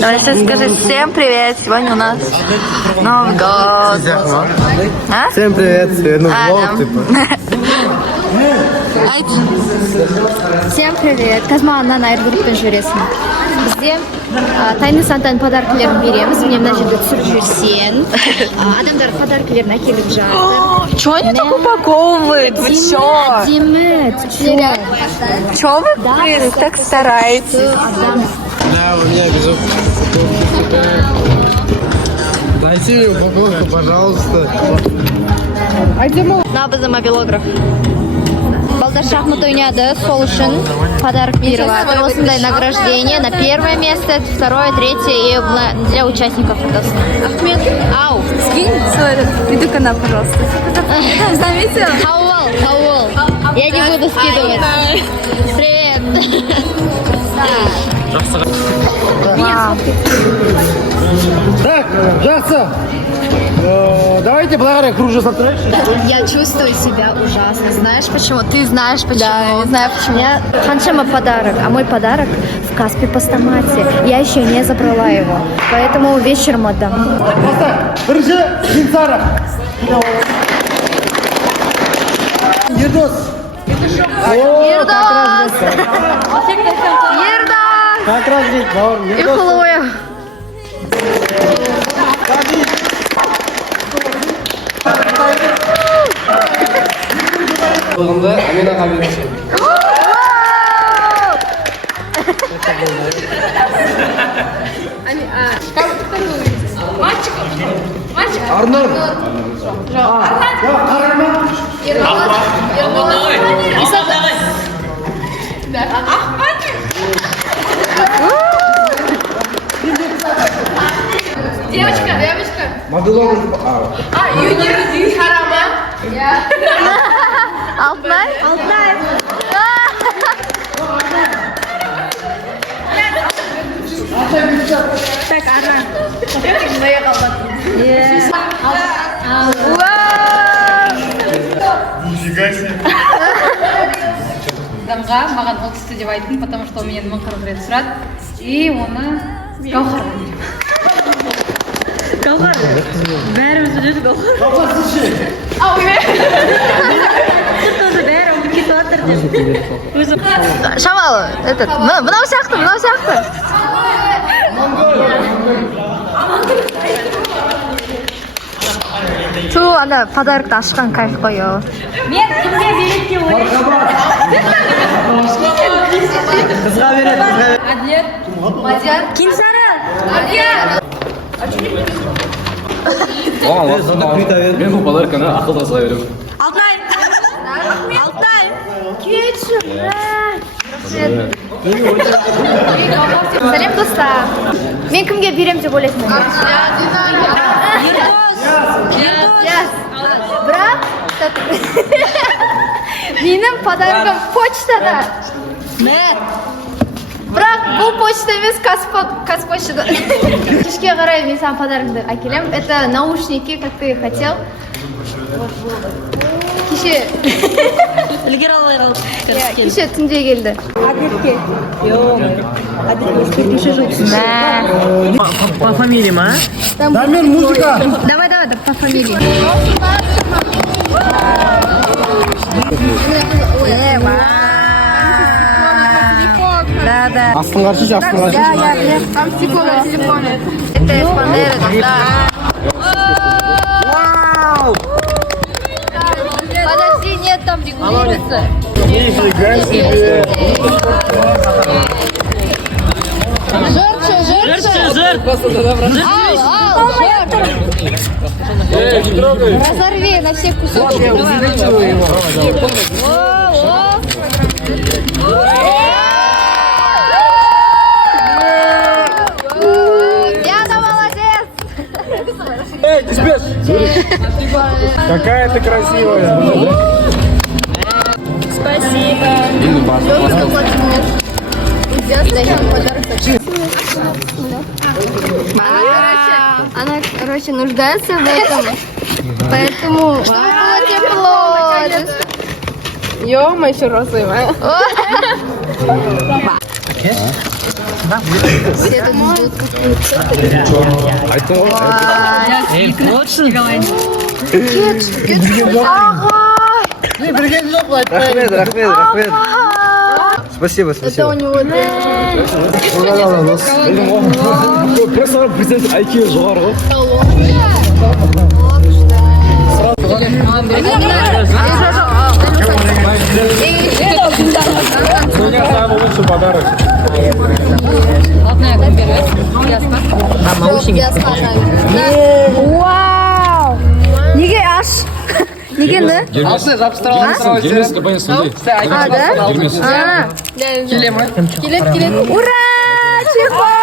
Давай сейчас скажи всем привет. Сегодня у нас Новый год. А? Всем привет, влог типа. Всем привет. Казманнан айырылып жүресің. Бізде Тайны Сантаның подаркілерін береміз. Міне мына жерде түсіріп жүрсен. Адамдар подаркілерін әкеліп жатыр. Чего они так упаковывают? Вы чё? Демет. Чё вы, блин, так стараетесь? Да, у меня без Дайте мне упаковку, пожалуйста. Мына біздің мобилограф. Балдар шахмат ойнады, сол үшін подарок беріп жатыр. Осындай награждение на первое место, второе, третье и для участников. Ахмед, Ау! скинь свой видеоканал, пожалуйста. Заметил? Хауал. Я не буду скидывать. Привет. Так, жақсы. Давайте благодаря кружу сотрешь. Я чувствую себя ужасно. Знаешь почему? Ты знаешь почему? Да, я не знаю почему. У меня Ханшема подарок, а мой подарок в Каспи Постамате. Я еще не забрала его, поэтому вечером отдам. Бірінші Гинсара. Ердос. Ердос! Как раз здесь, бауырым. И Хлоя. Болғанда Амина қабілетші. Арнұр. Девочка. Мобилограф. Юнир Харама. Алтынай? Так, Арна. Моя колбаса. Нифига себе. Адамға маған ол кісі деп айттым, потому что ол менен 1000 рет сұрады. И оны Гаухар бердім. Гаухар. Бәріміз біледі Гаухар. Гаухар сізші. Ау, тоже бәрі ол кетіп жатыр деп. Шамал, мынау сияқты. Ту, ана подарокты ашқан кайф қой ол. Мен кімге береді деп ойлаймын. Қызға береді. Әділет. Мадияр. Кимсара. Мадияр. Мен бұл подарканы ақыл тазға беремін. Алтынай! Сәлем достар. Мен кімге берем деп ойлайсың? Бірақ менің подарком почтада. Бірақ бұл почта емес, Казпочта. Кешке қарай мен саған подаркымды әкелем. Это наушники, как ты хотел. Кеше кеше түнде келді. По фамилиям, а? Дамир, музыка. Давай, по фамилии. Да. Астын қаршы. Там стекло на телефоне. Это из Бандеры, да. Подожди, нет, там регулируется. Нифига себе. Жор. Разорви на все кусочки. Диана, молодец! Эй, ты спишь? Какая ты красивая. Спасибо. Она, короче, нуждается в этом. Поэтому, чтобы было тепло. Ё-моё, еще розовая. Все тут ждут. Спасибо, Это у него Просто президент IQ жоғары. Соня, самый лучший подарок. Ладно, я выбираю. Ясно. Вау! Неге аш? Неге не? Гермес компаниясында. А, да? Гермес. Ура! Чехол!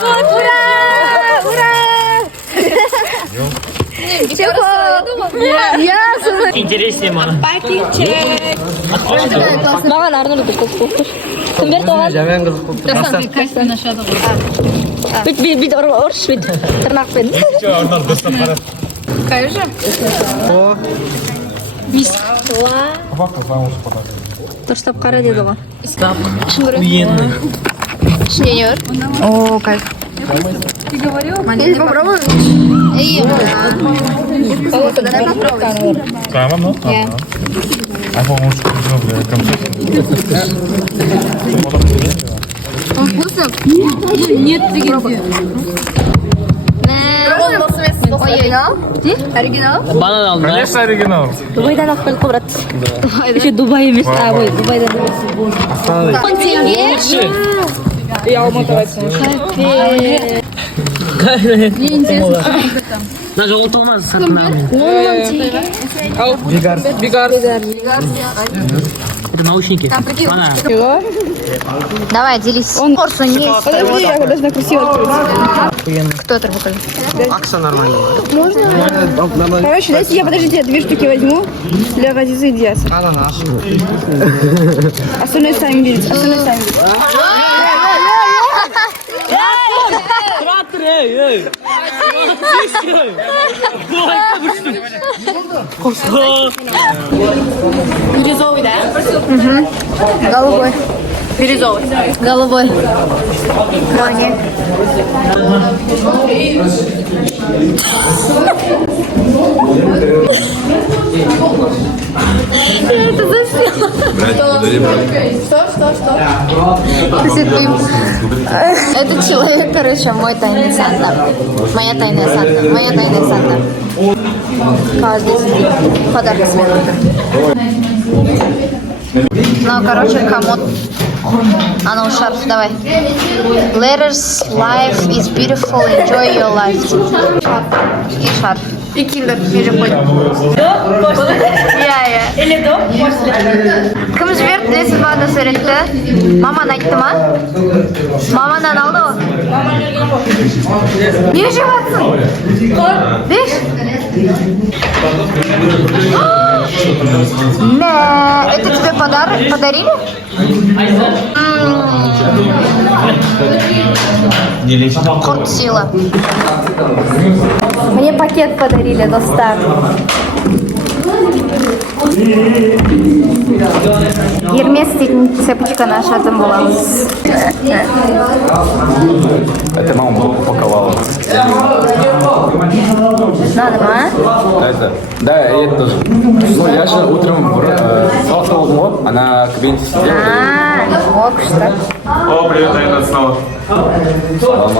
Ура! Ура! Чехол! Ясно! Интереснее мана. Маған арнайды көп. Кім берді оған? Качественно шадым. Бүйтіп ұрыш бүйтіп тырнақпен. Какая же? Папа, самый лучший подарок. Дұрыстап қара деді ғой. Охуенно. Ішінде не бар? О, кайф. Ты говорил? Я попробую. Эй, Прямо, ну? Я. А по лучше для концерта. Он вкусный? Нет, ты где? Оригинал? Оригинал? Банан алдым, да? Конечно, оригинал. Дубайдан алып келіп қобырады. Еще Дубай емес, а ой, Дубайдан емес. 10 теңге. Я умотываться. Даже ол толмaz сатынан. 10 теңге. Бигар. Это наушники. Мана. Давай, делись. Корсу не есть. Подожди, я должна красиво открыть. Кто это выпали? Акса нормально. Короче, дайте я, подождите, 2 штуки возьму для Газизы и Диаса. Ананас. Остальное сами видите. Трактор, эй! Бирюзовый, да? Угу. Голубой. Бирюзовый. Голубой. Мони. Я это засняла. Это человек, короче, мой тайный Санта. Моя тайная Санта. Моя тайная Санта. Каждый день подарок следует. Ну, короче, комод. А ну, шарф, давай. Letters, life is beautiful, enjoy your life. И шарф. И киндер, между прочим. Я. Или до, после. Кім жіберді білесіз ба ана суретті? Маман айтты ма? Маманнан алды ғой? Не жеп жатсың? Беш? Это тебе подарили? Құрт сила. Мне пакет подарили, достар. Гермес дейтін цепочканы ашатын боламыз. Это мама упаковала. Надо ма? Да, и это тоже. Ну, я же утром салат алдым, она кабинете сидела. Ок, что? О, привет, Айна, снова.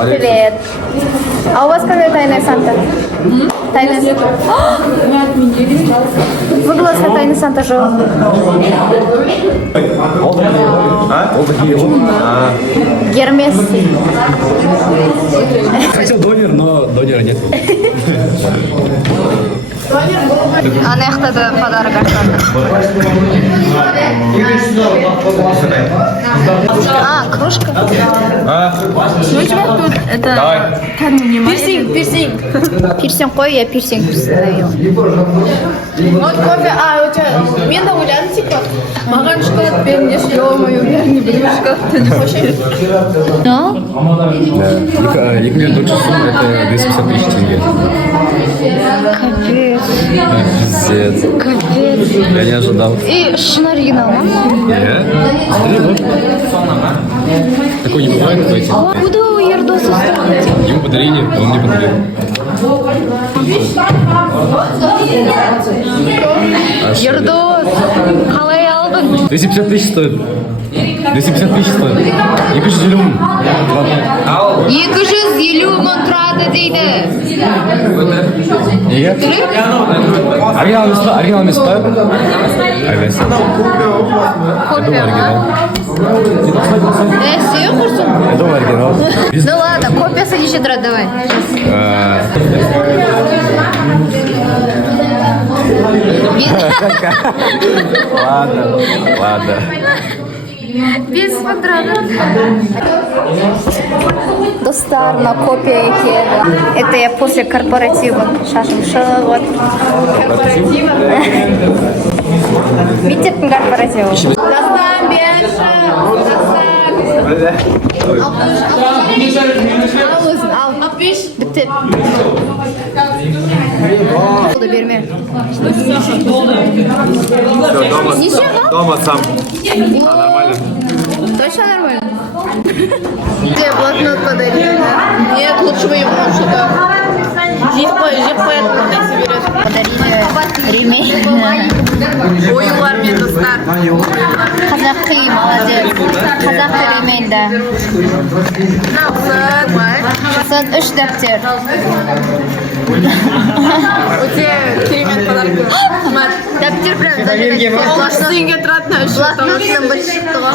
Привет. А у вас какая тайная Санта? Тайная Санта. Выгласная тайная Санта же. Гермес. Хотел донер, но донера нет. Анехта да подарок ашады. А, кружка. Ну, у тебя тут это... Пирсинг. Пирсинг қой, я пирсинг установила. Вот кофе, у тебя мен да ойландым маған шоколад беріңдерші, ё-моё, бәріне біреу шоколадты не қойшы. Да? 2 миллиона 400 сумм, это 250 тысяч тенге. Капец. Пиздец. Капец. Я не ожидал. И шын оригинал, ма? Смотри, вот. Такой не бывает, знаете. Откуда у Ердоса стоит? Ему подарили, а он мне подарил. Ердос, қалай алдың? 250 тысяч стоит. 250 тысяч стоит. 250 мың. 250 мың тұрады дейді. Неге? Оригинал емес па? Айласы. Копия ма? Сүйе құрсын? Это оригинал. Ну ладно, копиясы неше тұрады, давай. Ладно. Без тұрады. Достар, на копия екен. Это я после корпоратива. Шашым шығып. Корпоратива? Мектептің корпоративі. Дастан, берші. Ал өзін, ал. 65. Бітті. Болды берме. Неше қал? Дома сам. Точно нормально? Тебе блокнот подарили, да? Нет, лучше бы ему что-то жеп қоятын нәрсе береді. Подарили ремень. Оюлармен достар. Қазақи, молодец. Қазақи ремень, да. Сын 3 дәптер. Өте керемет подарок. Дәптер прям блокнотының бір шықты ғой.